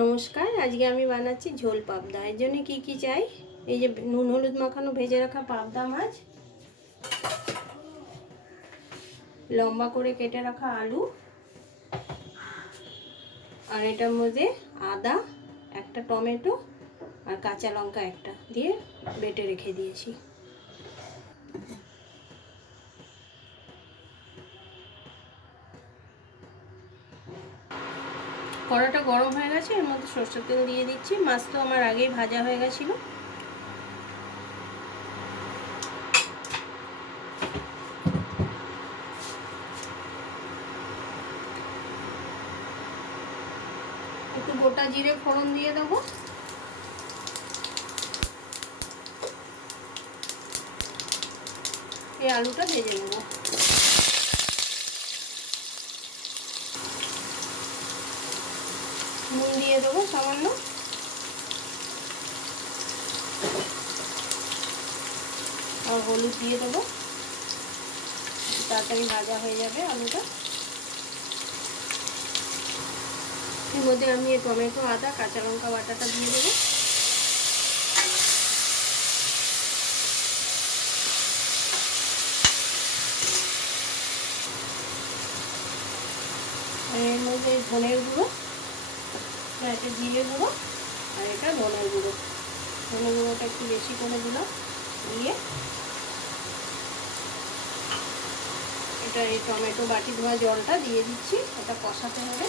নমস্কার, আজকে আমি বানাচ্ছি ঝোল পাবদা। এর জন্য কি চাই, এই যে নুন হলুদ মাখানো ভেজে রাখা পাবদা মাছ, লম্বা করে কেটে রাখা আলু, আর এটার মধ্যে আদা, একটা টমেটো আর কাঁচা লঙ্কা একটা দিয়ে বেটে রেখে দিয়েছি। কড়াটা গরম হয়ে গেছে, এর মধ্যে সরষের তেল দিয়ে দিচ্ছি। মাছ তো আমার আগেই ভাজা হয়ে গেছিল। একটু গোটা জিরে ফোড়ন দিয়ে দেবো। এই আলুটা ভেজে নেব। নুন দিয়ে দেবো সামান্য, আর হলুদ দিয়ে দেবো। তাড়াতাড়ি ভাজা হয়ে যাবে আলুটা। এর মধ্যে আমি টমেটো, আদা, কাঁচা লঙ্কা বাটাটা দিয়ে দেবো। আর এর মধ্যে ধনের গুঁড়ো, এটা জিরে গুঁড়ো, আর এটা ধনের গুঁড়ো। ধনের গুঁড়োটা একটু বেশি করে দিলাম, দিয়ে এটা এই টমেটো বাটি ধোয়া জলটা দিয়ে দিচ্ছি। এটা কষাতে হবে।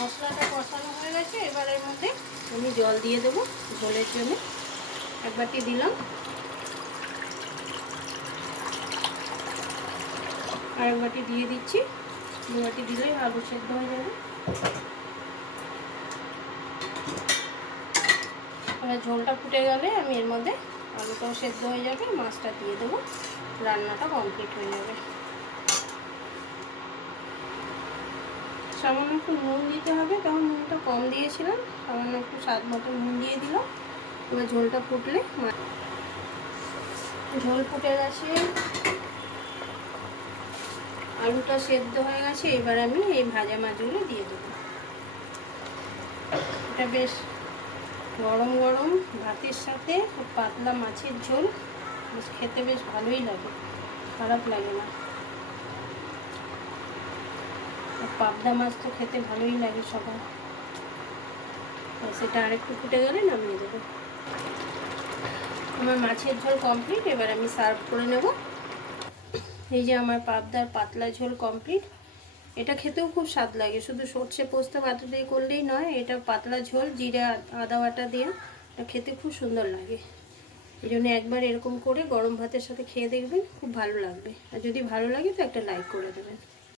মশলাটা কষানো হয়ে গেছে, এবার এর মধ্যে আমি জল দিয়ে দেবো ঝোলের জন্য। এক বাটি দিলাম, আর এক বাটি দিয়ে দিচ্ছি। দু বাটি দিলেই আলু সেদ্ধ হয়ে যাবে। এবার ঝোলটা ফুটে গেলে আমি এর মধ্যে আলুটাও সেদ্ধ হয়ে যাবে, মাছটা দিয়ে দেবো, রান্নাটা কমপ্লিট হয়ে যাবে। সামান্য একটু নুন দিতে হবে, তখন নুনটা কম দিয়েছিলাম, সামান্য একটু স্বাদ মতো নুন দিয়ে দিলাম। এবার ঝোলটা ফুটলে, ঝোল ফুটে গেছে, আলুটা সেদ্ধ হয়ে গেছে। এবার আমি এই ভাজা মাছগুলো দিয়ে দেবো। এটা বেশ গরম গরম ভাতের সাথে খুব পাতলা মাছের ঝোল, বেশ খেতে বেশ ভালোই লাগে, খারাপ লাগে না। পাবদা মাছ তো খেতে ভালোই লাগে সবার। সেটা আরেকটু ফুটে গেলে নামিয়ে দেবো। আমার মাছের ঝোল কমপ্লিট, এবার আমি সার্ভ করে নেব। এই যে আমার পাবদার পাতলা ঝোল কমপ্লিট। এটা খেতেও খুব স্বাদ লাগে, শুধু সর্ষে পোস্ত বাটা দিয়ে করলেই নয়, এটা পাতলা ঝোল জিরে আদা বাটা দিয়ে এটা খেতে খুব সুন্দর লাগে। এই জন্য একবার এরকম করে গরম ভাতের সাথে খেয়ে দেখবেন, খুব ভালো লাগবে। আর যদি ভালো লাগে তো একটা লাইক করে দেবেন।